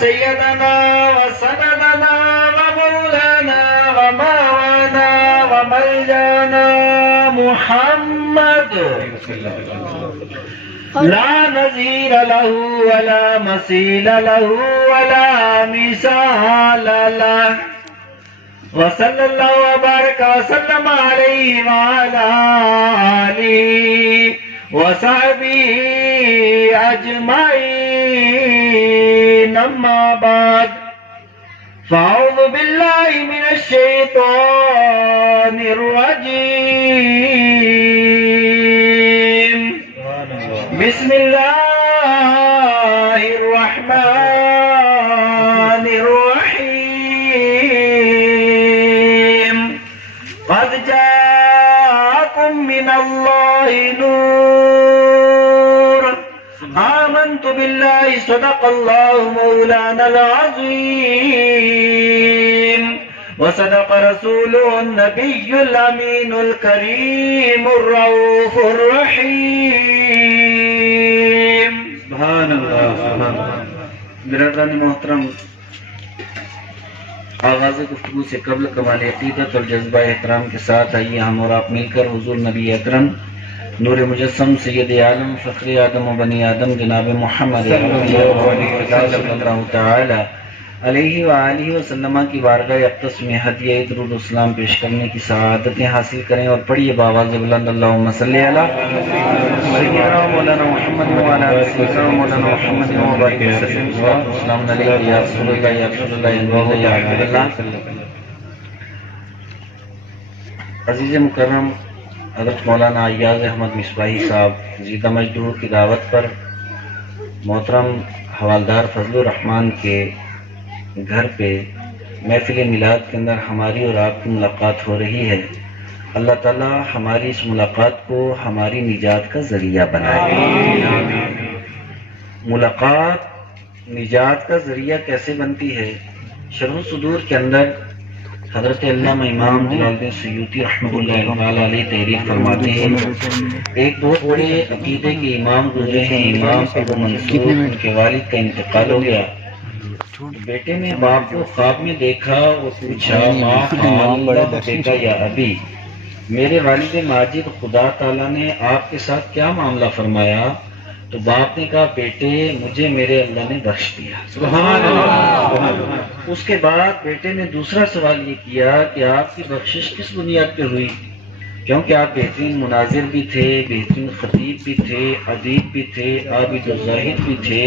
سيدنا وسندنا ومولانا ومولانا وملجانا محمد لا نظير له ولا مثيل له ولا مثال له وصلى الله وبارك وسلم عليه وعلى آله وصحبه أجمعين أما بعد فأعوذ بالله من الشيطان الرجيم بسم الله الرحمن الرحيم قد جاءكم من الله نور آمنت بالله صدق الله مولانا العظيم وصدق رسوله النبي الأمين الكريم الرؤوف الرحيم سبحان الله سبحان الله برادران محترم آغاز گفتگو سے قبل کمال عقیدت اور جذبہ احترام کے ساتھ آئیے ہم اور آپ مل کر حضور نبی اکرم نور مجسم سید عالم فخر آدم و بنی آدم جناب محمد صلی اللہ تعالی علیہ وآلہ وسلم کی بارگاہ اقدس میں ہدیہ درود و سلام پیش کرنے کی سعادتیں حاصل کریں اور پڑھیے باواز بلند اللہم صلی علی سیدنا مولانا محمد وعلی آلہ سیدنا مولانا محمد وبارک وسلم السلام علیکم یا رسول اللہ یا رسول اللہ یا حبیب اللہ۔ عزیز مکرم حضرت مولانا ایاز احمد مصباحی صاحب زیدہ مجدور کی دعوت پر محترم حوالدار فضل الرحمان کے گھر پہ محفل میلاد کے اندر ہماری اور آپ کی ملاقات ہو رہی ہے۔ اللہ تعالیٰ ہماری اس ملاقات کو ہماری نجات کا ذریعہ بنائے۔ ملاقات نجات کا ذریعہ کیسے بنتی ہے؟ شرح الصدور کے اندر حضرت علامہ امام جلال الدین سیوطی رحمۃ اللہ تعالیٰ علیہ تحریر فرماتے ہیں ایک بہت بڑے عقیدے کے امام گزرے ہیں، امام ابو منصور، ان کے والد کا انتقال ہو گیا۔ بیٹے نے باپ کو خواب میں دیکھا اور پوچھا ماں بیٹا یا ابھی، میرے والد ماجد خدا تعالیٰ نے آپ کے ساتھ کیا معاملہ فرمایا؟ تو باپ نے کہا بیٹے مجھے میرے اللہ نے بخش دیا۔ سبحان اللہ۔ اس کے بعد بیٹے نے دوسرا سوال یہ کیا کہ آپ کی بخشش کس بنیاد پہ ہوئی؟ کیونکہ آپ بہترین مناظر بھی تھے، بہترین خطیب بھی تھے، ادیب بھی تھے، عابد الزاہد بھی تھے۔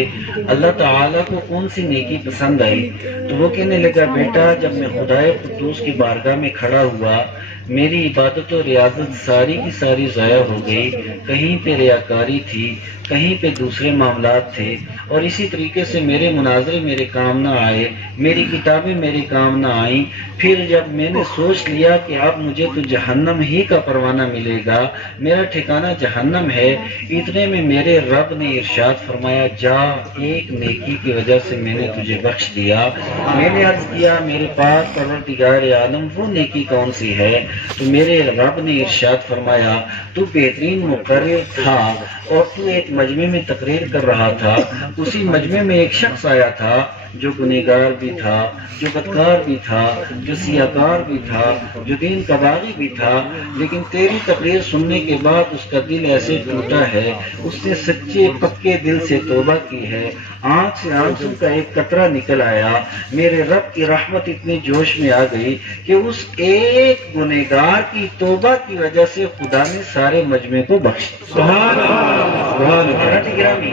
اللہ تعالیٰ کو کون سی نیکی پسند آئی؟ تو وہ کہنے لگا بیٹا جب میں خدائے قدوس کی بارگاہ میں کھڑا ہوا میری عبادت و ریاضت ساری کی ساری ضائع ہو گئی، کہیں پہ ریاکاری تھی، کہیں پہ دوسرے معاملات تھے، اور اسی طریقے سے میرے مناظرے میرے کام نہ آئے، میری کتابیں میرے کام نہ آئیں۔ پھر جب میں نے سوچ لیا کہ اب مجھے تو جہنم ہی کا پروانہ ملے گا، میرا ٹھکانہ جہنم ہے، اتنے میں میرے رب نے ارشاد فرمایا جا ایک نیکی کی وجہ سے میں نے تجھے بخش دیا۔ میں نے عرض کیا میرے پاس پروردگار عالم وہ نیکی کون سی ہے؟ تو میرے رب نے ارشاد فرمایا تو بہترین مقرر تھا اور تو ایک مجمع میں تقریر کر رہا تھا، اسی مجمع میں ایک شخص آیا تھا جو گنہگار بھی تھا، جو بدکار بھی تھا، جو سیاکار بھی تھا، جو دین کا باغی بھی تھا، لیکن تیری تقریر سننے کے بعد اس کا دل ایسے ٹوٹا ہے، اس نے سچے پکے دل سے توبہ کی ہے، آنکھ سے آنسو کا ایک قطرہ نکل آیا، میرے رب کی رحمت اتنی جوش میں آ گئی کہ اس ایک گنہگار کی توبہ کی وجہ سے خدا نے سارے مجمع کو بخش دیا۔ سبحان اللہ۔ گرامی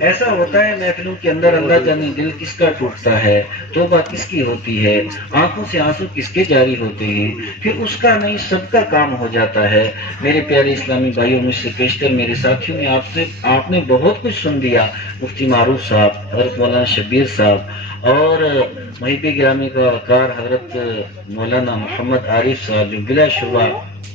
ایسا ہوتا ہے محفلوں کے اندر، اللہ جانے دل کس کا ٹوٹتا ہے، توبہ کس کی ہوتی ہے، آنکھوں سے آنسو کس کے جاری ہوتے ہیں، پھر اس کا نہیں سب کا کام ہو جاتا ہے۔ میرے پیارے اسلامی بھائیوں، مجھ سے پیشتر میرے ساتھیوں نے آپ نے بہت کچھ سن لیا، مفتی معروف صاحب، حضرت مولانا شبیر صاحب اور محب گرامی کا وقار حضرت مولانا محمد عارف صاحب جو بلا شبہ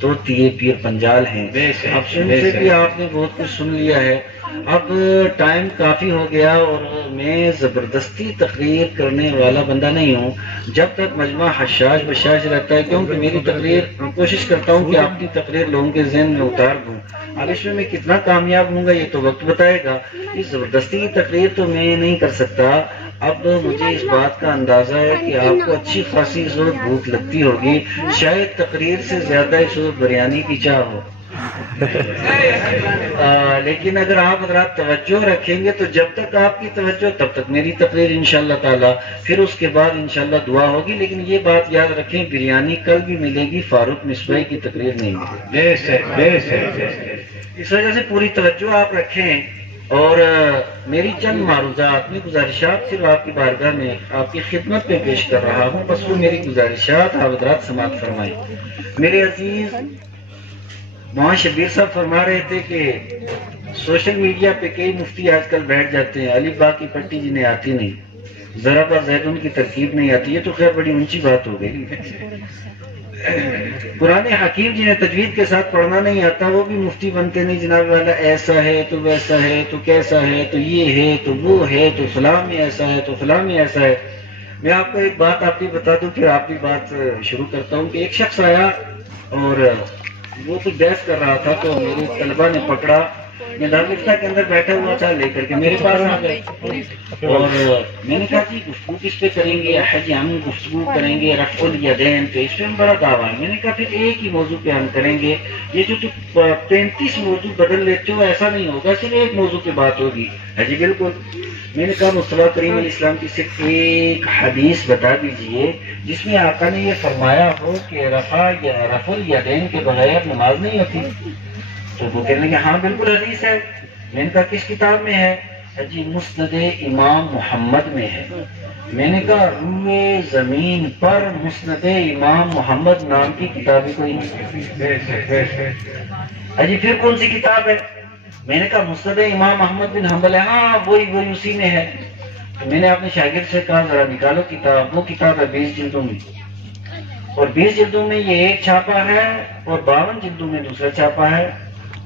تو پیر پنجال ہیں۔ اب سے بھی آپ نے بہت کچھ سن لیا ہے، اب ٹائم کافی ہو گیا اور میں زبردستی تقریر کرنے والا بندہ نہیں ہوں جب تک مجمع حشاش بشاش رہتا ہے، کیونکہ میری تقریر کوشش کرتا ہوں کہ آپ کی تقریر لوگوں کے ذہن میں اتار دوں۔ اب اس میں کتنا کامیاب ہوں گا یہ تو وقت بتائے گا، اس زبردستی کی تقریر تو میں نہیں کر سکتا۔ اب مجھے اس بات کا اندازہ ہے کہ آپ کو اچھی خاصی اس وقت بھوک لگتی ہوگی، شاید تقریر سے زیادہ اس وقت بریانی کی چاہ ہو، لیکن اگر آپ حضرات توجہ رکھیں گے تو جب تک آپ کی توجہ تب تک میری تقریر انشاءاللہ تعالی، پھر اس کے بعد انشاءاللہ دعا ہوگی۔ لیکن یہ بات یاد رکھیں بریانی کل بھی ملے گی، فاروق مصباحی کی تقریر نہیں ملے گی۔ اس وجہ سے پوری توجہ آپ رکھیں، اور میری چند معروضات میں گزارشات صرف آپ کی بارگاہ میں آپ کی خدمت پہ پیش کر رہا ہوں، بس وہ میری گزارشات آپ حضرات سماعت فرمائیں۔ میرے عزیز مولانا شبیر صاحب فرما رہے تھے کہ سوشل میڈیا پہ کئی مفتی آج کل بیٹھ جاتے ہیں، علی با کی پٹی جنہیں آتی نہیں، ذرا با زیدن کی ترکیب نہیں آتی، یہ تو خیر بڑی اونچی بات ہو گئی۔ قرآن حکیم جنہیں تجوید کے ساتھ پڑھنا نہیں آتا وہ بھی مفتی بنتے نہیں، جناب والا ایسا ہے تو ویسا ہے تو کیسا ہے تو یہ ہے تو وہ ہے تو فلاں میں ایسا ہے تو فلاں میں ایسا ہے۔ میں آپ کو ایک بات آپ کی بتا دوں پھر آپ کی بات شروع کرتا ہوں کہ ایک شخص آیا اور وہ تو بحث کر رہا تھا تو میرے طلبہ نے پکڑا، میں دارالفتہ کے اندر بیٹھا ہوا تھا، لے کر کے میرے پاس آ گئے اور میں نے کہا جی گفتگو کس پہ کریں گے؟ حج ہم گفتگو کریں گے رفع الیدین پہ، اس پہ ہم بڑا دعویٰ ہے۔ میں نے کہا پھر ایک ہی موضوع پہ ہم کریں گے، یہ جو 35 موضوع بدل لیتے ہو ایسا نہیں ہوگا، صرف ایک موضوع پہ بات ہوگی۔ ہے جی بالکل۔ میں نے کہا مصطفیٰ کریم علیہ السلام کی صرف ایک حدیث بتا دیجئے جس میں آقا نے یہ فرمایا ہو کہ رفع الیدین کے بغیر نماز نہیں ہوتی۔ تو وہ کہنے لگے ہاں بالکل حدیث ہے۔ میں نے کہا کس کتاب میں ہے؟ جی مسند امام محمد میں ہے۔ میں نے کہا روئے زمین پر مسند امام محمد نام کی کتاب ہی کوئی نہیں۔ جی پھر کون سی کتاب ہے؟ میں نے کہا مسند امام احمد بن حنبل ہے۔ ہاں وہی اسی میں ہے۔ تو میں نے اپنے شاگرد سے کہا ذرا نکالو کتاب، وہ کتاب ہے 20 جلدوں میں، اور 20 جلدوں میں یہ ایک چھاپا ہے اور 52 جلدوں میں دوسرا چھاپا ہے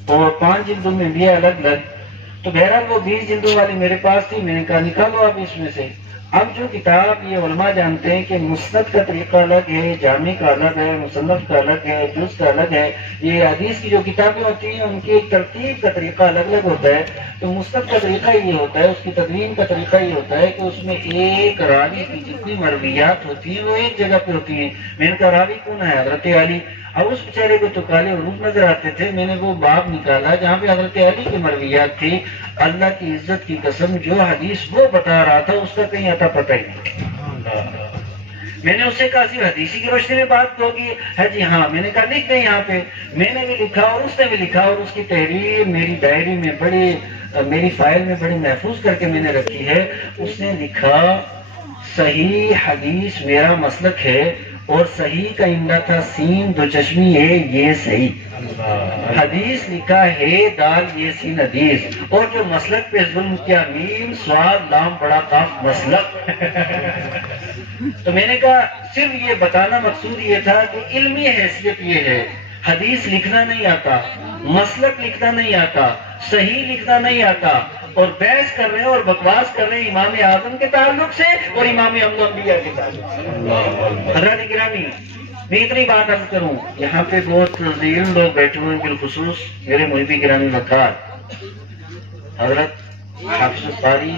اور 5 جلدوں میں بھی الگ الگ۔ تو بہرحال وہ 20 جلدوں والی میرے پاس تھی، میں نے کہا نکالو آپ اس میں سے۔ اب جو کتاب یہ علماء جانتے ہیں کہ مسند کا طریقہ الگ ہے، جامع کا الگ ہے، مصنف کا الگ ہے، جز کا الگ ہے، یہ حدیث کی جو کتابیں ہوتی ہیں ان کی ایک ترتیب کا طریقہ الگ الگ ہوتا ہے۔ تو مسند کا طریقہ یہ ہوتا ہے، اس کی تدوین کا طریقہ یہ ہوتا ہے کہ اس میں ایک راوی کی جتنی مرویات ہوتی ہیں وہ ایک جگہ پہ ہوتی ہیں۔ میں نے کہا راوی کون ہے؟ حضرت علی۔ اب اس بیچارے کو تو کالے حروف نظر آتے تھے، میں نے وہ باب نکالا جہاں پہ حضرت علی کی مرویات تھی۔ اللہ کی عزت کی قسم جو حدیث وہ بتا رہا تھا اس کا کہیں اتا پتہ ہی نہیں۔ میں نے اس سے کہا صرف حدیثی کی روشنی میں بات ہوگی ہے؟ جی ہاں. میں نے کہا لکھ دیں یہاں پہ. میں نے بھی لکھا اور اس نے بھی لکھا اور اس کی تحریر میری ڈائری میں میری فائل میں بڑی محفوظ کر کے میں نے رکھی ہے. اس نے لکھا صحیح حدیث میرا مسلک ہے اور صحیح کا املا تھا سین دو چشمی ہے یہ صحیح. حدیث لکھا ہے دال یہ سین حدیث. اور جو مسلک پہ ظلم کیا میم سواد لام بڑا کاف مسلک. تو میں نے کہا صرف یہ بتانا مقصود یہ تھا کہ علمی حیثیت یہ ہے. حدیث لکھنا نہیں آتا, مسلک لکھنا نہیں آتا, صحیح لکھنا نہیں آتا, اور بحث کر رہے ہیں اور بکواس کر رہے ہیں امام اعظم کے تعلق سے اور امام انبیاء کے تعلق سے. حضرات گرامی, میں اتنی بات عرض کروں, یہاں پہ بہت ذہین لوگ بیٹھے ہوئے ہیں, بالخصوص میرے محبی گرامی وقار حضرت حافظ القاری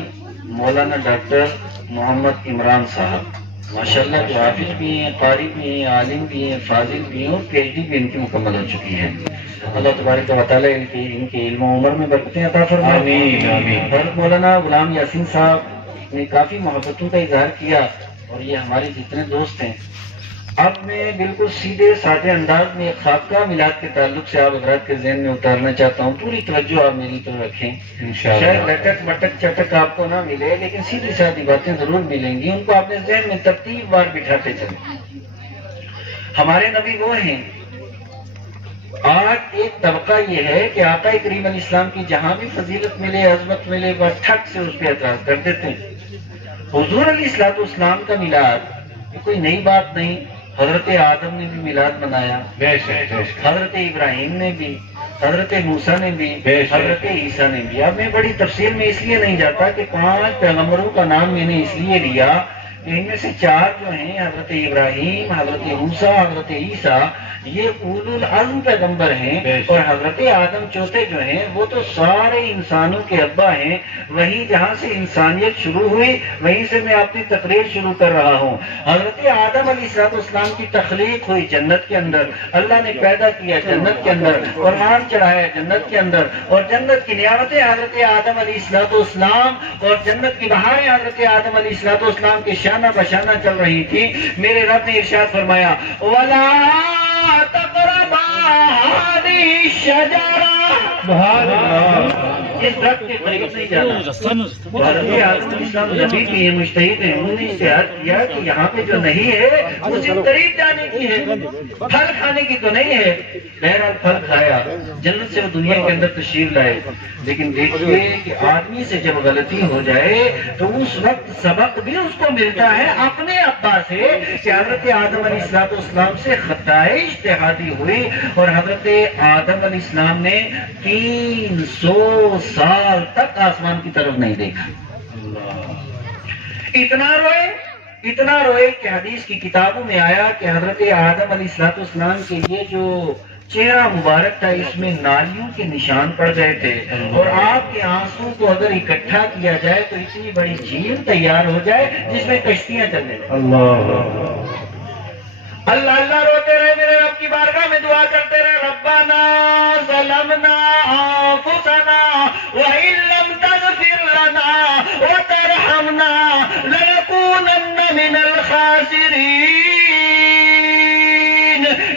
مولانا ڈاکٹر محمد عمران صاحب, ماشاءاللہ جو حافظ بھی ہیں, قاری بھی ہیں, عالم بھی ہیں, فاضل بھی ہیں, اور پی ایچ ڈی بھی ان کی مکمل ہو چکی ہے. اللہ تبارک و تعالیٰ ان کے علم و عمر میں برکتیں عطا فرمائے. آمین آمین. حضرت مولانا غلام یاسین صاحب نے کافی محبتوں کا اظہار کیا, اور یہ ہمارے جتنے دوست ہیں. اب میں بالکل سیدھے سادے انداز میں ایک خاکہ میلاد کے تعلق سے آپ حضرات کے ذہن میں اتارنا چاہتا ہوں. پوری توجہ آپ میری طرف رکھیں. شاید لٹک مٹک چٹک آپ کو نہ ملے, لیکن سیدھی سادی باتیں ضرور ملیں گی. ان کو اپنے ذہن میں ترتیب وار بٹھاتے چلیں. ہمارے نبی وہ ہیں. آج ایک طبقہ یہ ہے کہ آقا کریم علیہ السلام کی جہاں بھی فضیلت ملے, عظمت ملے, بس ٹھک سے اس پہ اعتراض کر دیتے ہیں. حضور علیہ الصلوۃ والسلام کا میلاد یہ کوئی نئی بات نہیں. حضرت آدم نے بھی میلاد منایا, حضرت ابراہیم نے بھی, حضرت موسیٰ نے بھی, حضرت عیسیٰ نے بھی. اب میں بڑی تفصیل میں اس لیے نہیں جاتا کہ 5 پیغمبروں کا نام میں نے اس لیے لیا کہ ان میں سے 4 جو ہیں حضرت ابراہیم, حضرت موسیٰ, حضرت عیسیٰ, یہ اولو العزم پیغمبر ہیں, اور حضرت آدم چوتھے جو ہیں وہ تو سارے انسانوں کے ابا ہیں. وہیں جہاں سے انسانیت شروع ہوئی وہیں سے میں اپنی تقریر شروع کر رہا ہوں. حضرت آدم علیہ السلام کی تخلیق ہوئی جنت کے اندر, اللہ نے پیدا کیا جنت کے اندر, قرآن چڑھایا جنت کے اندر, اور جنت کی نعمتیں حضرت آدم علیہ السلام اور جنت کی بہاریں حضرت آدم علیہ السلام کے شانہ بشانہ چل رہی تھی. میرے رب نے ارشاد فرمایا وَلَا تقربا هذه الشجرة, اس درخت کے قریب نہیں جانا. حضرت آدم علیہ السلام نبی بھی ہیں, مجتہد ہیں, انہوں نے اشتہار کیا کہ یہاں پہ جو نہیں ہے وہ صرف قریب جانے کی ہے, پھل کھانے کی تو نہیں ہے. بہرحال پھل کھایا, جنت سے وہ دنیا کے اندر تشریف لائے. لیکن دیکھیے کہ آدمی سے جب غلطی ہو جائے تو اس وقت سبق بھی اس کو ملتا ہے اپنے ابا سے کہ حضرت آدم علیہ السلام سے خطائے اجتہادی ہوئی, اور حضرت آدم علیہ السلام نے 300 سال تک آسمان کی طرف نہیں دیکھا. اتنا روئے کہ حدیث کی کتابوں میں آیا کہ حضرت آدم علیہ السلام کے لیے جو چہرہ مبارک تھا اس میں نالیوں کے نشان پڑ گئے تھے, اور آپ کے آنسو کو اگر اکٹھا کیا جائے تو اتنی بڑی جھیل تیار ہو جائے جس میں کشتیاں چلنے لگیں. اللہ اللہ روتے رہے, میرے رب کی بارگاہ میں دعا کرتے رہے, ربنا ظلمنا انفسنا وان لم تغفر لنا وترحمنا لنكونن من الخاسرین.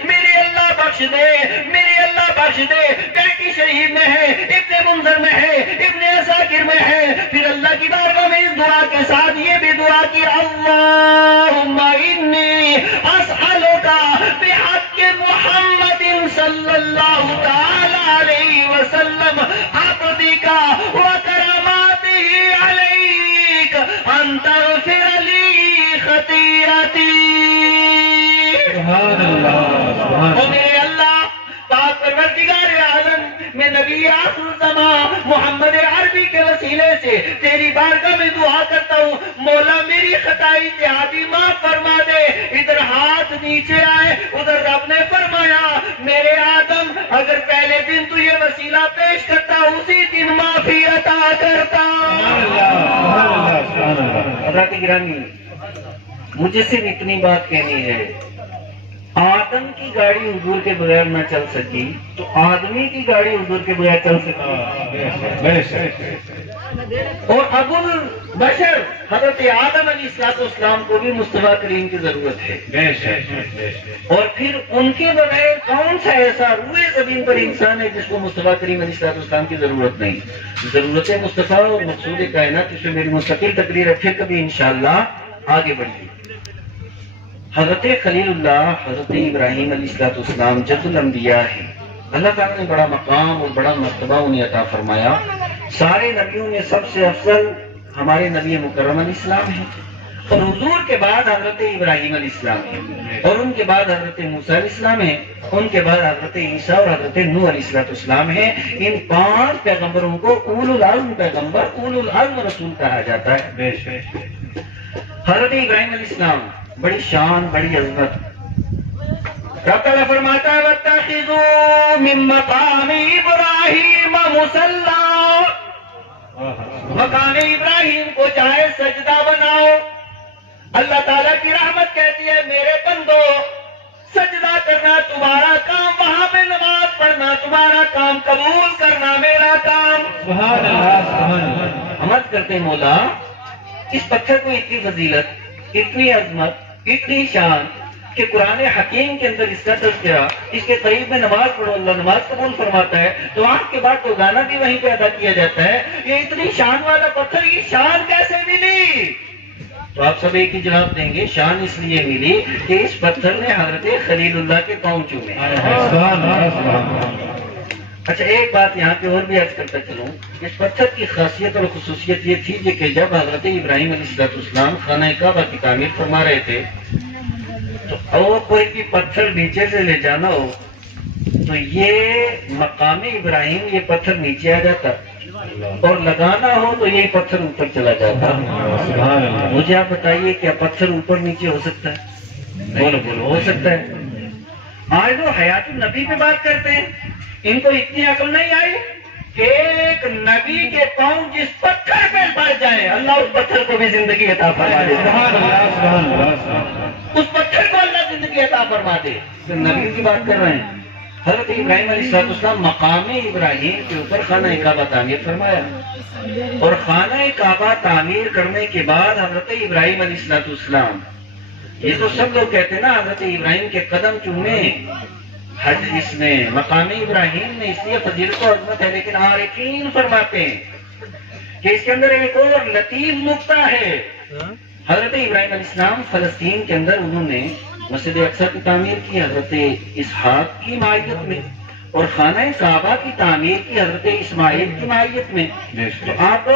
میرے اللہ بخش دے, میرے اللہ بخش دے. بیٹی شریف میں ہے, ابن منذر میں ہے, ابن عساکر میں ہے. پھر اللہ کی بارگاہ میں اس دعا کے ساتھ یہ بھی دعا کی, اللہم انی اسألک بحق محمد صلی اللہ تعالی علیہ وسلم عبدک وکراماتہ علیک ان تغفر لی خطیئتی. سبحان اللہ. میرے اللہ پاک پروردگار عالم, میں نبی آخر الزمان محمد عربی کے وسیلے سے تیری بارگاہ میں دعا کرتا ہوں, مولا میری خطائی اتحادی معاف فرما دے. ادھر ہاتھ نیچے آئے, ادھر رب نے فرمایا میرے آدم اگر پہلے دن تو یہ وسیلہ پیش کرتا اسی دن معافی عطا کرتا. حضرات گرامی, مجھے صرف اتنی بات کہنی ہے, آدم کی گاڑی حضور کے بغیر نہ چل سکی تو آدمی کی گاڑی حضور کے بغیر چل سکی. اور ابو البشر حضرت آدم علیہ السلام کو بھی مصطفیٰ کریم کی ضرورت ہے. اور پھر ان کے بغیر کون سا ایسا روئے زمین پر انسان ہے جس کو مصطفیٰ کریم علیہ السلام کی ضرورت نہیں. ضرورت مصطفیٰ اور مقصود کائنات، اس میں میری مستقل تقریر ہے، پھر کبھی انشاءاللہ آگے بڑھیے. حضرت خلیل اللہ حضرت ابراہیم علیہ السلام جد الانبیاء ہے. اللہ تعالیٰ نے بڑا مقام اور بڑا مرتبہ انہیں عطا فرمایا. سارے نبیوں میں سب سے افضل ہمارے نبی مکرم علیہ السلام ہیں، اور حضور کے بعد حضرت ابراہیم علیہ السلام ہیں، اور ان کے بعد حضرت موسیٰ علیہ السلام ہیں، ان کے بعد حضرت عیسیٰ اور حضرت نوح علیہ السلام ہیں. ان 5 پیغمبروں کو اولو العزم پیغمبر، اولو العزم رسول کہا جاتا ہے. حضرت ابراہیم علیہ السلام بڑی شان، بڑی عظمت. رب تعالیٰ فرماتا ہے وَاتَّخِذُوا مِن مَّقَامِ إِبْرَاهِيمَ مُصَلًّى، مقام ابراہیم کو چاہے سجدہ بناؤ. اللہ تعالیٰ کی رحمت کہتی ہے میرے بندو، سجدہ کرنا تمہارا کام، وہاں پہ نماز پڑھنا تمہارا کام، قبول کرنا میرا کام. سبحان اللہ. حمد کرتے مولا، اس پتھر کو اتنی فضیلت، اتنی عظمت، اتنی شان کہ قرآن حکیم کے اندر اس کا تذکرہ، اس کے قریب میں نماز پڑھو اللہ نماز قبول فرماتا ہے، تو آپ کے بعد تو گانا بھی وہیں پہ ادا کیا جاتا ہے. یہ اتنی شان والا پتھر، یہ شان کیسے ملی؟ تو آپ سب ایک ہی جواب دیں گے، شان اس لیے ملی کہ اس پتھر نے حضرت خلیل اللہ کے پاؤں چومے. اچھا ایک بات یہاں پہ اور بھی عرض کرتا چلوں، اس پتھر کی خاصیت اور خصوصیت یہ تھی کہ جب حضرت ابراہیم علیہ السلام خانہ کعبہ کی تعمیر فرما رہے تھے، تو اور کوئی بھی پتھر نیچے سے لے جانا ہو تو یہ مقام ابراہیم یہ پتھر نیچے آ جاتا، اور لگانا ہو تو یہی پتھر اوپر چلا جاتا. مجھے آپ بتائیے کیا پتھر اوپر نیچے ہو سکتا ہے؟ بولو بولو، ہو سکتا ہے؟ آج وہ حیات النبی پہ بات کرتے ہیں، ان کو اتنی عقل نہیں آئی کہ ایک نبی کے پاؤں جس پتھر پہ پڑ جائے اللہ اس پتھر کو بھی زندگی عطا فرما دے. اس پتھر کو اللہ زندگی عطا فرما دے. نبی کی بات کر رہے ہیں. حضرت ابراہیم علیہ السلام مقام ابراہیم کے اوپر خانہ کعبہ تعمیر فرمایا، اور خانہ کعبہ تعمیر کرنے کے بعد حضرت ابراہیم علیہ السلام، یہ تو سب لوگ کہتے ہیں نا حضرت ابراہیم کے قدم چومے. حدیث میں مقام ابراہیم میں اس لیے فضیلت و عظمت ہے، لیکن عارفین فرماتے ہیں کہ اس کے اندر ایک اور لطیف نقطہ ہے. حضرت ابراہیم علیہ السلام فلسطین کے اندر انہوں نے مسجد اقصی کی تعمیر کی حضرت اسحاق کی معیت میں، اور خانہ کعبہ کی تعمیر کی حضرت اسماعیل کی معیت میں. تو آپ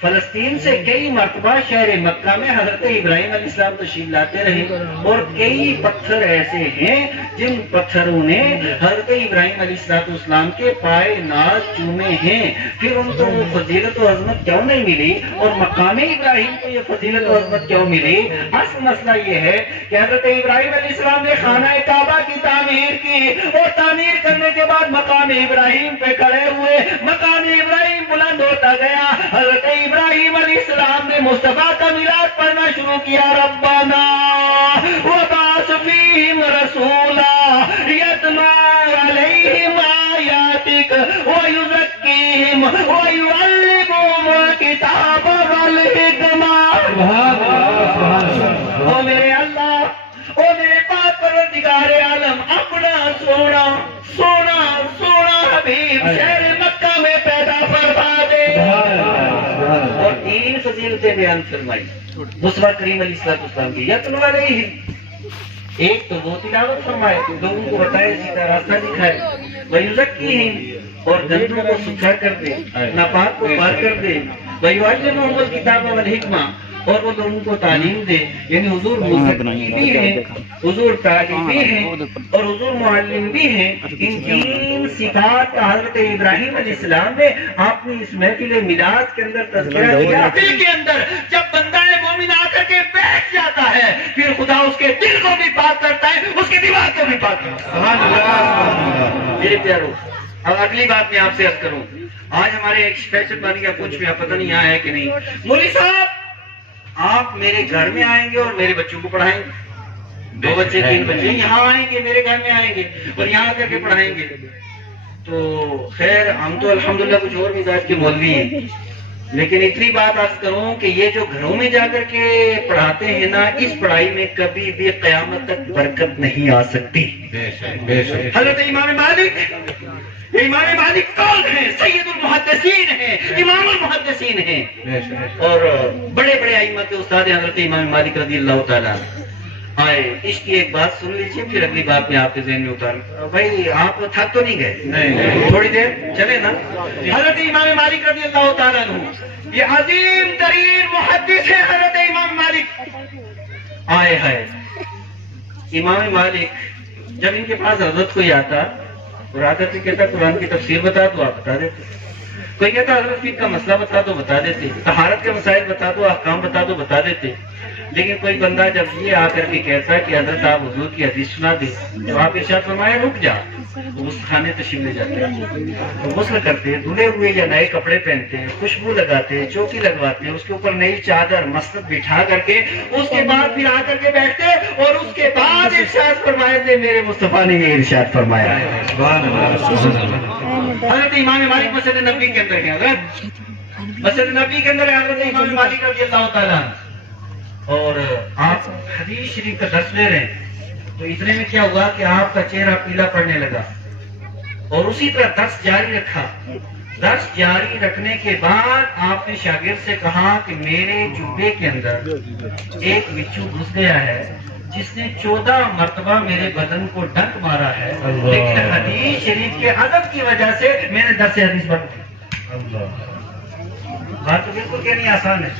فلسطین سے کئی مرتبہ شہر مکہ میں حضرت ابراہیم علیہ السلام تشریف لاتے رہے، اور کئی پتھر ایسے ہیں جن پتھروں نے حضرت ابراہیم علیہ السلام کے پائے ناز چومے ہیں. پھر ان کو وہ فضیلت و عظمت کیوں نہیں ملی، اور مقام ابراہیم کو یہ فضیلت و عظمت کیوں ملی؟ اصل مسئلہ یہ ہے کہ حضرت ابراہیم علیہ السلام نے خانہ کعبہ کی تعمیر کی، اور تعمیر کرنے کے بعد مقام ابراہیم پہ کھڑے ہوئے، مقام ابراہیم بلند ہوتا گیا. حضرت ابراہیم علیہ السلام نے مصطفیٰ کا میلاد پڑھنا شروع کیا. ربنا وبعث فیہم رسولا یتلو علیہم آیاتک ویزکیہم ویعلمہم الکتاب والحکمہ. او میرے اللہ، او میرے پاک پروردگار عالم، اپنا سونا سونا سونا حبیب شہر مکہ میں پیدا فرما دے. اور 3 فضیلتیں بیان فرمائی مصطفیٰ کریم علیہ السلام کی. یتلو علیہم، ایک تو وہ تلاوت فرمائے، لوگوں کو بتائے، سیدھا راستہ دکھائے. ویزکیہم، اور گندوں کو ستھرا کر دے، ناپاک کو پاک کر دے. ویعلمہم الکتاب والحکمہ، اور وہ لوگوں کو تعلیم دے. یعنی حضور مزکی بھی ہیں، حضور تعلیم بھی ہیں، اور حضور معلم بھی ہیں. ان 3 صفات کا حضرت ابراہیم علیہ السلام نے آپ نے اس محفل میلاد کے اندر تذکرہ کیا. دل کے اندر جب بندہ مومن آ کر کے بیٹھ جاتا ہے، پھر خدا اس کے دل کو بھی پاک کرتا ہے، اس کے دماغ کو بھی پاک کرتا ہے. میرے پیارو، اب اگلی بات میں آپ سے عرض کروں. آج ہمارے ایک اسپیشل بن گیا، کچھ بھی پتہ نہیں آیا ہے کہ نہیں. مولوی صاحب آپ میرے گھر میں آئیں گے اور میرے بچوں کو پڑھائیں گے. 2 بچے 3 بچے یہاں آئیں گے، میرے گھر میں آئیں گے اور یہاں آ کر کے پڑھائیں گے. تو خیر ہم تو الحمدللہ کچھ اور مزاج کے مولوی ہیں، لیکن اتنی بات عرض کروں کہ یہ جو گھروں میں جا کر کے پڑھاتے ہیں نا، اس پڑھائی میں کبھی بھی قیامت تک برکت نہیں آ سکتی. حضرت امام مالک کون ہیں؟ سید المحدثین ہیں، امام المحدثین ہیں، اور بڑے بڑے ائمہ کے استاد حضرت امام مالک رضی اللہ تعالیٰ. آئے اس کی ایک بات سن لیجیے، پھر اگلی بات میں آپ کے ذہن میں اتاروں. بھائی آپ تھک تو نہیں گئے؟ تھوڑی دیر چلے نا. حضرت امام مالک رضی اللہ تعالیٰ عنہ، یہ عظیم ترین محدث ہے حضرت امام مالک. آئے ہے امام مالک جب ان کے پاس حضرت کوئی آتا اور آ کر کے کہتا قرآن کی تفسیر بتا تو آپ بتا دیتے. کوئی کہتا حضرت فقہ کا مسئلہ بتا تو بتا دیتے. طہارت کے مسائل بتا دو، احکام بتا دو بتا دیتے. لیکن کوئی بندہ جب یہ آ کر کے کہتا ہے کہ حضرت آپ حضور کی حدیث سنا دیں، تو آپ ارشاد فرمایا رک جا، تو اس کھانے تشریف لے جاتے ہیں، تو غسل کرتے ہیں، دھلے ہوئے یا نئے کپڑے پہنتے ہیں، خوشبو لگاتے ہیں، چوکی لگواتے ہیں، اس کے اوپر نئی چادر مستد بٹھا کر کے اس کے بعد پھر آ کر کے بیٹھتے اور اس کے بعد ارشاد فرمایا تھے میرے مصطفیٰ نے یہ ارشاد فرمایا. حضرت امام مالک مسجد نبوی کے اندر ہے. حضرت مسجد نبوی کے اندر ہے حضرت امام مالک رضی اللہ تعالیٰ. اور آپ حدیث شریف کا درس لے رہے ہیں تو اتنے میں کیا ہوا کہ آپ کا چہرہ پیلا پڑنے لگا اور اسی طرح درس جاری رکھا. درس جاری رکھنے کے بعد آپ نے شاگرد سے کہا کہ میرے جوبے کے اندر ایک بچھو گھس گیا ہے جس نے 14 مرتبہ میرے بدن کو ڈنک مارا ہے، لیکن حدیث شریف کے ادب کی وجہ سے میں نے درس حدیث بند کی. بات تو بالکل کہنی آسان ہے.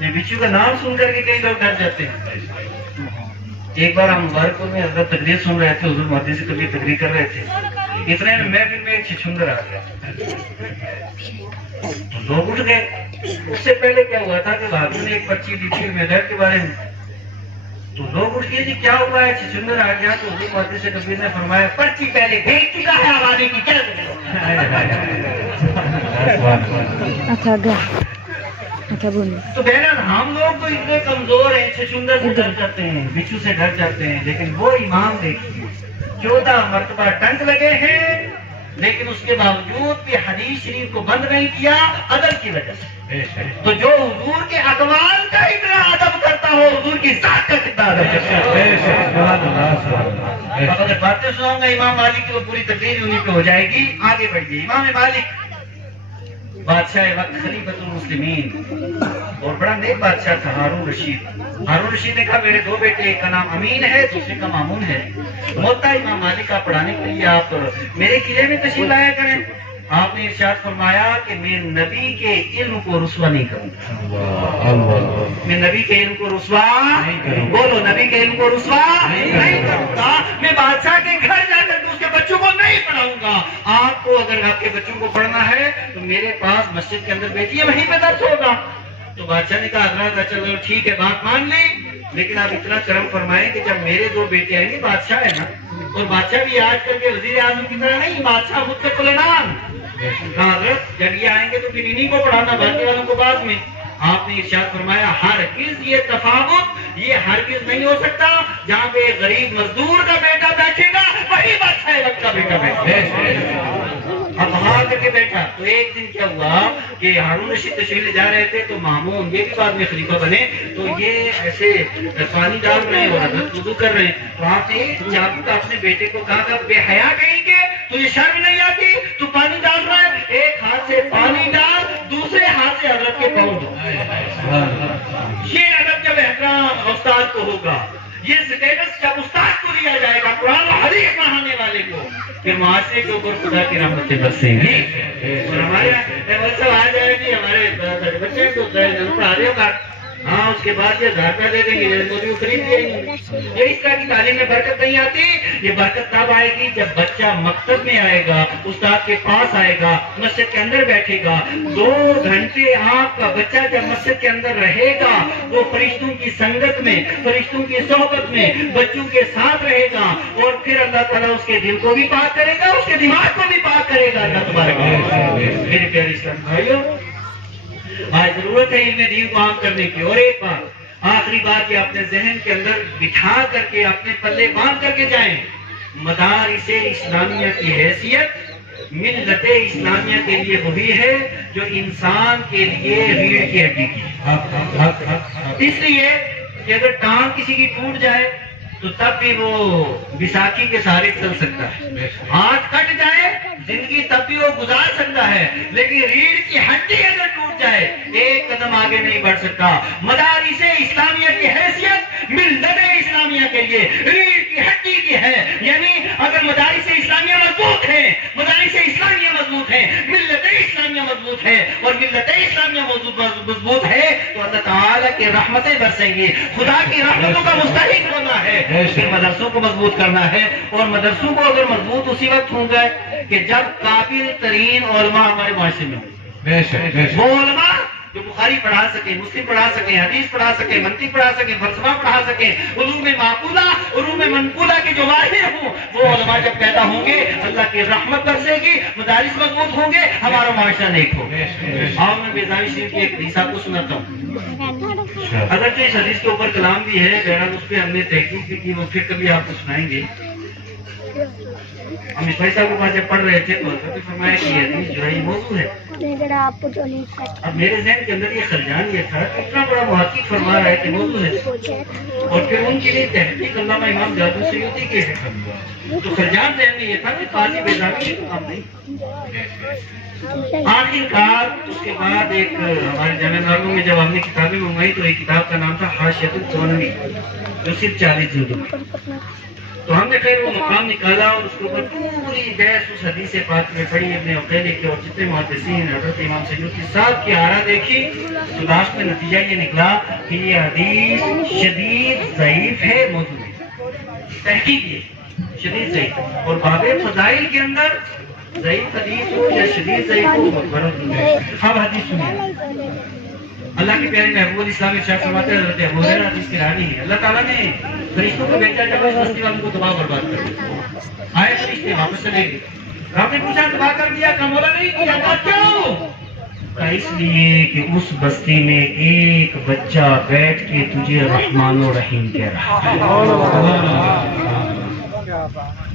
یہ بچھو کا نام سن کر کے کئی لوگ ڈر جاتے ہیں. ایک بار ہم مبارکپور میں حضرت تقریر سن رہے تھے، حضور محدث سے کبھی تقریر کر رہے تھے. اتنے میں محفل میں ایک چھچھندر آ گیا تو لوگ اٹھ گئے. اس سے پہلے کیا ہوا تھا کہ بھابھی نے ایک پرچی دی تھی میدر کے بارے میں، تو لوگ اٹھ گئے جی کیا ہوا ہے، چھچھندر آ گیا. تو حضور محدث سے کبیر نے فرمایا پرچی پہلے بھیج چکا ہے آبادی کی، کیا تو بہرحال ہم لوگ تو اتنے کمزور ہیں، چھچھندر سے ڈر جاتے ہیں، بچھو سے ڈر جاتے ہیں. لیکن وہ امام دیکھیے 14 مرتبہ ڈنک لگے ہیں، لیکن اس کے باوجود بھی حدیث شریف کو بند نہیں کیا ادب کی وجہ سے. تو جو حضور کے اقوال کا اتنا ادب کرتا ہو، حضور کی ذات کا کتنا ادب کرتا ہے. اب اگر باتیں سناؤں گا امام مالک کی وہ پوری تقریر انہیں پہ ہو جائے گی. آگے بڑھیے. امام مالک بادشاہ وقت خلیفۃ المسلمین اور بڑا نیک بادشاہ تھا ہارون رشید. ہارون رشید نے کہا میرے 2 بیٹے، ایک کا نام امین ہے دوسرے کا مامون ہے، ہوتا امام مالک کا پڑھانے کے لیے آپ میرے قلعے میں تشریف لایا کریں. آپ نے ارشاد فرمایا کہ میں نبی کے علم کو رسوا نہیں کروں گا. میں نبی کے علم کو رسوا بولو، نبی کے علم کو رسوا نہیں کروں گا. میں بادشاہ کے گھر جا کر کے اس کے بچوں کو نہیں پڑھاؤں گا. آپ کو اگر آپ کے بچوں کو پڑھنا ہے تو میرے پاس مسجد کے اندر بیٹھیے، وہیں پہ درس ہوگا. تو بادشاہ نے کہا حضرت چلو ٹھیک ہے بات مان لی، لیکن آپ اتنا کرم فرمائیں کہ جب میرے 2 بیٹے آئیں گے، بادشاہ ہے نا، اور بادشاہ بھی آج کل کے وزیر اعظم کی طرح نہیں، بادشاہ خود کے سلیمان. حضرت جب یہ آئیں گے تو پھر انہیں کو پڑھانا، باقی والوں کو بعد میں. آپ نے ارشاد فرمایا ہرگز یہ تفاوت یہ ہرگز نہیں ہو سکتا. جہاں پہ غریب مزدور کا بیٹا بیٹھے گا وہی بادشاہ وقت کا بیٹا بیٹھے. اب وہاں کر کے بیٹھا تو ایک دن کیا ہوا کہ ہارون رشید تشریف لے جا رہے تھے تو مامون یہ بھی بعد میں خلیفہ بنے، تو یہ ایسے پانی ڈال رہے ہیں اور حضرت وضو کر رہے ہیں. تو آپ نے چاقو کا اپنے بیٹے کو کہا کہ بے حیا کہیں گے تو یہ شرم نہیں آتی، تو پانی ڈال رہا ہے، ایک ہاتھ سے پانی ڈال دوسرے ہاتھ سے حضرت کے پاؤں دو. یہ ادب جب احترام استاد کو ہوگا، یہ اسٹیٹس جب استاد کو لیا جائے گا قرآن و حدیث پڑھانے والے کو، پھر معاشرے کے اوپر خدا کی رحمتیں برسیں گی. اور ہمارے سب آ جائے گی، ہمارے بچے کو پڑھا رہے ہوگا، ہاں اس کے بعد یہ 1000 روپیہ دے دیں گے، موبائل خرید دیں گے. یہ اس طرح کی تعلیم میں برکت نہیں آتی. یہ برکت تب آئے گی جب بچہ مکتب میں آئے گا، استاد کے پاس آئے گا، مسجد کے اندر بیٹھے گا. 2 گھنٹے آپ کا بچہ جب مسجد کے اندر رہے گا، وہ فرشتوں کی سنگت میں، فرشتوں کی صحبت میں بچوں کے ساتھ رہے گا، اور پھر اللہ تعالیٰ اس کے دل کو بھی پاک کرے گا، اس کے دماغ کو بھی پاک کرے گا. اللہ تبارک و تعالیٰ. میرے پیارے اسلام بھائیوں، آج ضرورت ہے علم دین کو عام کرنے کی. اور ایک بات، آخری بات یہ اپنے ذہن کے اندر بٹھا کر کے اپنے پلے باندھ کر کے جائیں، مدارس اسلامیہ کی حیثیت ملت اسلامیہ کے لیے وہی ہے جو انسان کے لیے ریڑھ کی ہڈی کی، اس لیے کہ اگر ٹانگ کسی کی ٹوٹ جائے تو تب بھی وہ بیساکھی کے سہارے چل سکتا ہے، ہاتھ کٹ جائے زندگی تب بھی وہ گزار سکتا ہے، لیکن ریڑھ کی ہڈی اگر ٹوٹ جائے ایک قدم آگے نہیں بڑھ سکتا۔ مدارس اسلامیہ کی حیثیت ملت اسلامیہ کے لیے ریڑھ کی ہڈی کی ہے، یعنی اگر مدارس اسلامیہ مضبوط ہیں، مدارس اسلامیہ مضبوط ہیں، ملت اسلامیہ مضبوط ہے، اور ملت اسلامیہ مضبوط ہے تو اللہ تعالیٰ کی رحمتیں برسیں گی، خدا کی رحمتوں کا مستحق ہونا ہے، پھر مدرسوں کو مضبوط کرنا ہے، اور مدرسوں کو اگر مضبوط اسی وقت ہوں گے کہ جب قابل ترین علماء ہمارے معاشرے میں ہوں، وہ علماء جو بخاری پڑھا سکے، مسلم پڑھا سکے، حدیث پڑھا سکے، منطق پڑھا سکے، فلسفہ پڑھا سکے، علوم معقولہ، علوم منقولہ کے جو ماہر ہوں، وہ علماء جب پیدا ہوں گے اللہ کی رحمت برسے گی، مدارس مضبوط ہوں گے، ہمارا معاشرہ نیک ہوگا۔ اور میں بیضاوی شریف کی ایک حدیث آپ کو سناتا ہوں، اگرچہ اس حدیث کے اوپر کلام بھی ہے، بہرحال اس پہ ہم نے تحقیق بھی کی، وہ پھر کبھی آپ کو سنائیں گے۔ ہم اسماعیل صاحب کے پاس جب پڑھ رہے تھے تو حضرت نے فرمایا کہ یہ حدیث جو ہے یہ موضوع ہے۔ اب میرے ذہن کے اندر یہ خلجان یہ تھا کہ اتنا بڑا محقق فرما رہا ہے کہ موضوع ہے، اور پھر ان کے لیے تحقیق علامہ امام جاد السیوطی کے ہے، تو خلجان ذہن میں یہ تھا کہ قاضی بیضاوی کام نہیں۔ آخر کار اس کے بعد ایک ہمارے جامعہ نارگوں میں جب ہم نے کتابیں منگوائی تو ایک کتاب کا نام تھا حاشیۃ التھانوی، جو صرف 40 جلدوں میں، تو ہم نے پھر وہ مقام نکالا اور اس کے اوپر پوری بحث اس حدیث پاک میں پڑھی، ابن عقیلی کے اور جتنے محدثین حضرت امام سیوطی صاحب کی آرا دیکھی تو لاسٹ میں نتیجہ یہ نکلا کہ یہ حدیث شدید ضعیف ہے، موضوع ہے، تحقیق یہ شدید ضعیف، اور باب فضائل کے اندر ضعیف حدیث ہو یا شدید ضعیف ہو فرق نہیں ہے۔ اب حدیث سنیے، اللہ کے پیارے محبوب الاسلام ارشاد فرماتے ہیں، حضرت ابو ہریرہ حدیث کی رانی ہے، اللہ تعالیٰ نے فرشتوں کو بھیجا جب اس بستی والوں کو تباہ برباد کر دیا، آئے فرشتے واپس چلے گئے، رب نے پوچھا تباہ کر دیا کا مولا نہیں کیا تھا، کیوں؟ کہا اس لیے کہ اس بستی میں ایک بچہ بیٹھ کے تجھے رحمان و رحیم کہہ رہا ہے۔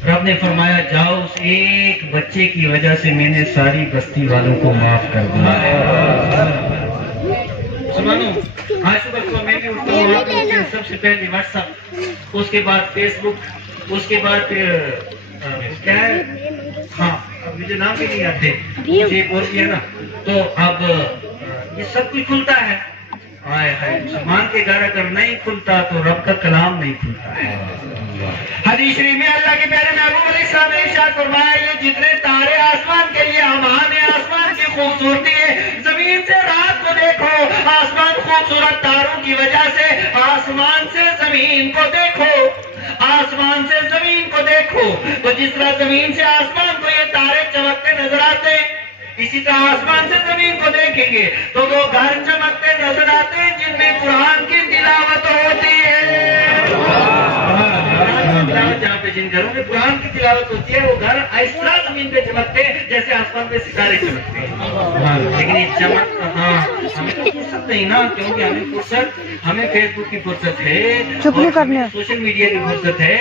رب نے فرمایا جاؤ اس ایک بچے کی وجہ سے میں نے ساری بستی والوں کو معاف کر دیا۔ سنانو آج صبح میں بھی اٹھتا ہوں، وہاں پہ سب سے پہلے واٹس ایپ، اس کے بعد فیس بک، اس کے بعد پھر کیا ہے، ہاں اب مجھے نام بھی نہیں آتے، مجھے اور کیا نا، تو اب یہ سب کچھ کھلتا ہے۔ ہائے ہائے، مسلمان کے گھر اگر نہیں کھلتا تو رب کا کلام نہیں کھلتا ہے۔ حدیث شریف میں اللہ کے پیارے محبوب علیہ السلام نے ارشاد فرمایا یہ جتنے تارے آسمان کے لیے امان ہے، آسمان کی خوبصورتی ہے، زمین سے رات کو دیکھو، آسمان خوبصورت تاروں کی وجہ سے، آسمان سے زمین کو دیکھو، آسمان سے زمین کو دیکھو، تو جس طرح زمین سے آسمان کو یہ تارے چمکتے نظر آتے ہیں، اسی طرح آسمان سے زمین کو دیکھیں گے تو وہ گھر چمکتے نظر آتے ہیں جن میں قرآن کی تلاوت ہوتی ہے۔ جہاں پہ جن گھروں میں قرآن کی تلاوت ہوتی ہے وہ گھر اس طرح زمین پہ چمکتے ہیں جیسے آسمان پہ ستارے چمکتے ہیں۔ لیکن یہ چمک ہمیں تو فرصت نہیں نا، کیونکہ ہمیں فیس بک کی فرصت ہے، سوشل میڈیا کی فرصت ہے،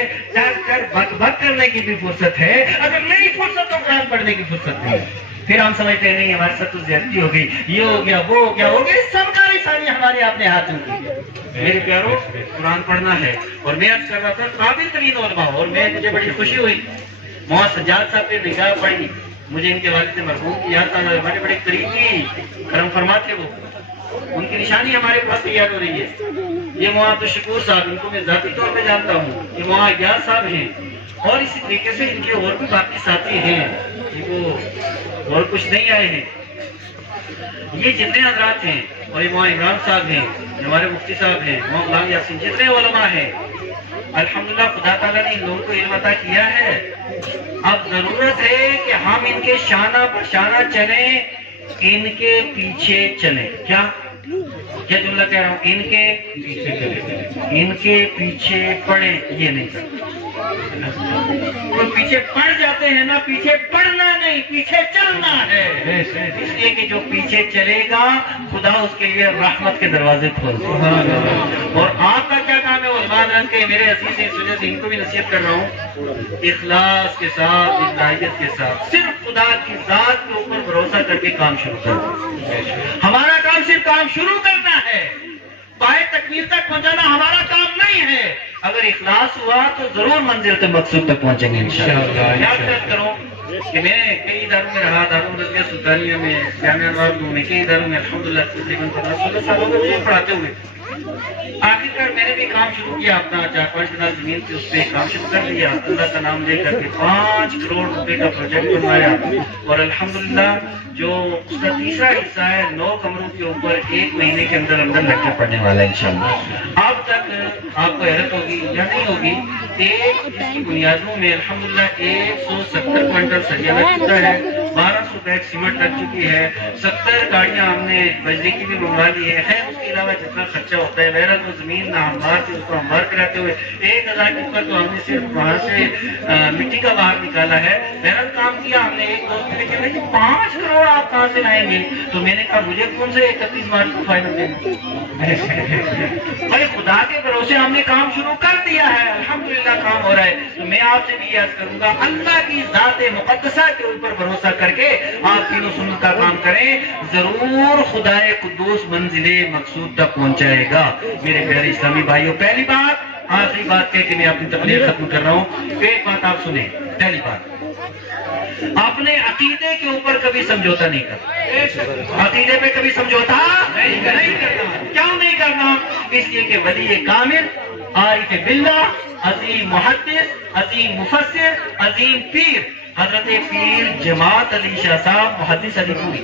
بک کرنے کی بھی فرصت ہے، اگر نہیں فرصت تو قرآن پڑھنے کی فرصت نہیں۔ پھر ہم سمجھتے نہیں ہمارے ساتھ تو زیادتی ہو گئی، یہ ہو گیا وہ ہو گیا، سب کا ساری ہمارے اپنے ہاتھ میں۔ میرے پیاروں قرآن پڑھنا ہے، اور میں عرض کر رہا تھا قابل ترین علماء، اور مجھے بڑی خوشی ہوئی مولانا سجاد صاحب پہ نگاہ پڑی، مجھے ان کے والد مرحوم کی یاد آ، ہمارے بڑے قریبی کرم فرما تھے، وہ ان کی نشانی ہمارے پاس تیار ہو رہی ہے۔ یہ مولانا عبدالشکور صاحب، ان کو میں ذاتی طور پہ جانتا ہوں، یہ مولانا اجاز صاحب ہیں، اور اسی طریقے سے ان کے اور بھی باقی ساتھی ہیں، وہ اور کچھ نہیں آئے ہیں، یہ جتنے حضرات ہیں، اور یہ مولانا عمران صاحب ہیں، ہمارے مفتی صاحب ہیں، مولانا غلام یاسین، جتنے علماء ہیں، الحمدللہ خدا تعالیٰ نے ان لوگوں کو علم عطا کیا ہے۔ اب ضرورت ہے کہ ہم ان کے شانہ بشانہ چلیں، ان کے پیچھے چلیں۔ کیا جملہ کہہ رہا ہوں؟ ان کے پیچھے چلیں، ان کے پیچھے پڑیں، یہ نہیں تو پیچھے پڑ جاتے ہیں نا، پیچھے پڑنا نہیں، پیچھے چلنا ہے، اس لیے کہ جو پیچھے چلے گا خدا اس کے لیے رحمت کے دروازے کھول دے، اور آپ کا کیا کام ہے؟ وہ ایمان رکھ کے میرے عزیز اس وجہ سے ان کو بھی نصیحت کر رہا ہوں، اخلاص کے ساتھ، للہیت کے ساتھ، صرف خدا کی ذات کے اوپر بھروسہ کر کے کام شروع کرو۔ ہمارا کام صرف کام شروع کرنا ہے، پائے تکمیل تک پہنچانا ہمارا کام نہیں ہے۔ اگر اخلاص ہوا تو ضرور منزل تک مقصود تک پہنچیں گے انشاءاللہ۔ یاد کروں کہ میں کئی اداروں میں رہا، دارالرضیہ سلطانیہ میں، جامعہ انوار میں، کئی اداروں میں الحمدللہ تقریباً 16 سالوں میں پڑھاتے ہوئے آخرکار میں نے بھی کام شروع کیا اپنا 4-5 کنال زمین سے اس پہ کام شروع کر لیا، اللہ کا نام لے کر کے 5 کروڑ روپے کا پروجیکٹ بنوایا، اور الحمدللہ جو اس کا تیسرا حصہ ہے 9 کمروں کے اوپر 1 مہینے کے اندر اندر لیکچر پڑھنے والا ہے انشاءاللہ۔ اب تک آپ کو حیرت ہوگی یا نہیں ہوگی، اس کی بنیادوں میں الحمدللہ 170 کوئنٹل سریا لگ چکا ہے، 1200 بیگ سیمنٹ لگ چکی ہے، 70 گاڑیاں ہم نے بجلی کی بھی منگوا لی ہے۔ خیر اس کے علاوہ جتنا خرچہ ہوتا ہے بہرحال وہ زمین نہ ہموار تھی، اس کو ہموار کراتے ہوئے 1000 کے اوپر تو ہم نے صرف وہاں سے مٹی کا باہر نکالا ہے۔ بہرحال کام کیا ہم نے، ایک دوست نے کہا کہ 5 کروڑ آپ کہاں سے لائیں گے؟ تو میں نے کہا مجھے کون سے 31 مارچ کو فائنل دینا، بھائی خدا کے بھروسے ہم نے کام شروع کر دیا ہے، الحمدللہ کام ہو رہا ہے۔ تو میں آپ سے بھی یاد کروں گا اللہ کی ذات مقدسہ کے اوپر بھروسہ کر کے آپ تینوں سنت کا کام کریں، ضرور خدا قدوس منزل مقصود تک پہنچائے گا۔ میرے پیارے اسلامی بھائیوں، پہلی بات، آخری بات کہہ کے میں اپنی تقریر ختم کر رہا ہوں، ایک بات آپ سنیں۔ پہلی بات، اپنے عقیدے کے اوپر کبھی سمجھوتا نہیں کرنا، عقیدے پہ کبھی سمجھوتا نہیں کرنا۔ کیوں نہیں کرنا؟ اس لیے کہ ولی کامل، عارف باللہ، عظیم محدث، عظیم مفسر، عظیم پیر، حضرت پیر جماعت علی شاہ صاحب محدث علی پوری،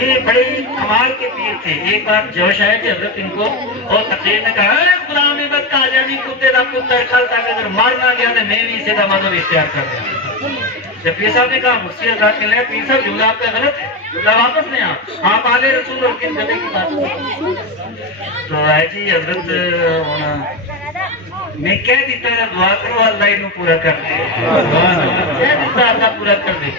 یہ بڑے کمال کے پیر تھے۔ ایک بار جوش آیا کہ حضرت ان کو اور تقریر نے کہا، غلام احمد قادیانی کتے دا پتر کل تک اگر مرنا گیا تو میں بھی اسے دا مذہب اختیار کر دیا۔ جب پیر صاحب نے کہا مفتی حضرات کے لئے، پیر صاحب جملہ آپ کا غلط ہے، جملہ واپس لیں، آپ آل رسول اور کن جگہ کی بات تو آئے جی حضرت میں کہہ دیتا ہے دعا کرو اللہ انہوں پورا کر دے، کہہ دیتا اللہ پورا کر دے۔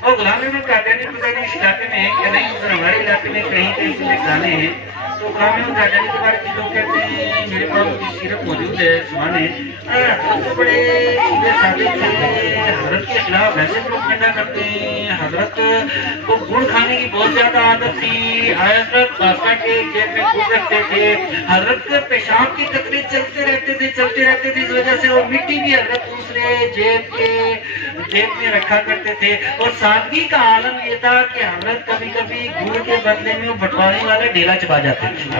اور غلام احمد قادیانی پتہ نہیں اس علاقے میں ہے کہ نہیں، مگر ہمارے علاقے میں کہیں کہیں سے گانے ہیں، تو غلام احمد قادیانی کے بارے میں لوگ کہتے ہیں، میرے پاس ان کی سیرت موجود ہے زمانے، حضرت بڑے سیدھے سادے تھے، حضرت کے خلاف ایسے پروپیگنڈا کرتے ہیں، حضرت کو گڑ کھانے کی بہت زیادہ عادت تھی، حضرت پاستا کے جیب میں گڑ رکھتے تھے، حضرت کے پیشاب کی قطرے چلتے رہتے تھے، اس وجہ سے وہ مٹی بھی حضرت دوسرے جیب میں رکھا کرتے تھے۔ اور سادگی کا عالم یہ تھا کہ حضرت کبھی کبھی گڑ کے بدلے میں وہ بٹوانے والا ڈیلا چبا جاتے تھے۔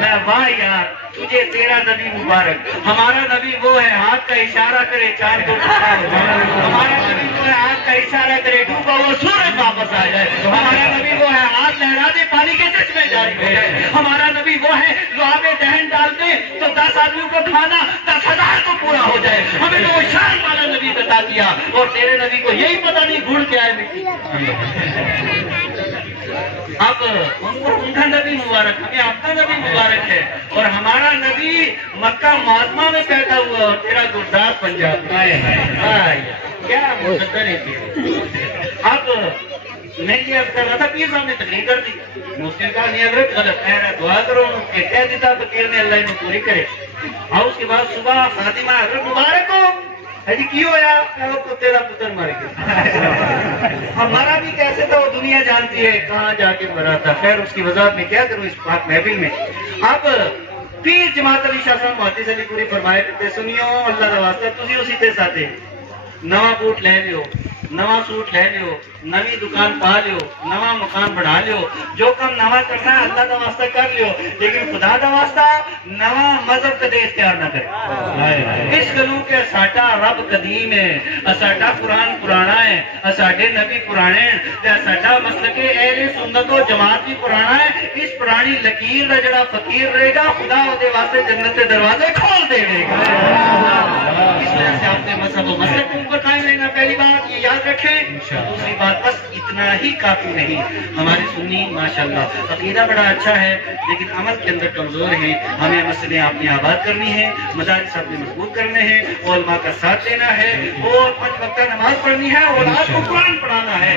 میں واہ یار تجھے تیرا نبی مبارک، ہمارا نبی وہ ہے ہاتھ کا اشارہ کرے 4 کو ٹھنڈا ہو جائے، ہمارا نبی وہ ہے ہاتھ کا اشارہ کرے ڈوبا وہ سورج واپس آ جائے، ہمارا نبی وہ ہے ہاتھ لہرا دے پانی کے چشمے جاری ہو جائے، ہمارا نبی وہ ہے جو آب دہن ڈال دے تو 10 آدمیوں کو کھانا 10,000 کو پورا ہو جائے، ہمیں تو وہ شان والا نبی بتا دیا، اور تیرے نبی کو یہی پتہ نہیں گھڑ کے آئے مٹی۔ اب ان کا نبی مبارک، ہمیں اپنا نبی مبارک ہے، اور ہمارا نبی مکہ معظمہ میں پیدا ہوا اور تیرا گرداس پنجاب میں، کیا مقدر ہے۔ اب میں یہ عرض کر رہا تھا، پیر صاحب نے تقریر کر دی، مفتی نے کہا نہیں حضرت غلط ہے، دعا کرو، کہ کہہ دیتا تو پیر نے اللہ انہیں پوری کرے۔ اور اس کے بعد صبح خاتمہ حضرت مبارک ہو جی کی ہوا کتے کا پتر مر گیا، ہمارا بھی کیسے تھا وہ دنیا جانتی ہے کہاں جا کے مرا تھا۔ خیر اس کی وضاحت میں کیا کروں اس پاک محفل میں۔ اب پیر جماعت علی شاہ صاحب محدث علی پوری فرمایا کرتے، سنیو اللہ کا واسطہ تسی اسی تے ساتھ نواں بوٹ لے لیو، نواں سوٹ لے لیو، نوی دکان پا لیو، نواں مکان بنا لیو، جو کم نواں کرنا ہے اللہ کا واسطہ کر لیو، لیکن خدا کا واسطہ نواں مذہب کدے اختیار نہ کرے۔ اس گلو کہ ساڈا رب قدیم ہے، ساڈا قرآن پرانا ہے، ساڈے نبی پرانے ہیں، ساڈا مسلک اہل سنت و جماعت بھی پرانا ہے، اس پرانی لکیر کا جڑا فقیر رہے گا خدا وہ واسطے جنت کے دروازے کھول دے گا۔ اس وجہ سے آپ نے مذہب و مسلک کے اوپر قائم رہنا، پہلی بات یہ یاد رکھیں۔ دوسری بات بس اتنا ہی کافی نہیں، ہمارے سنی ماشاءاللہ عقیدہ بڑا اچھا ہے لیکن عمل کے اندر کمزور ہیں، ہمیں مسئلے اپنی آباد کرنی ہے، مدارس اپنے مضبوط کرنے ہیں، علماء کا ساتھ دینا ہے، اور 5 وقتہ نماز پڑھنی ہے، اور آپ کو قرآن پڑھانا ہے۔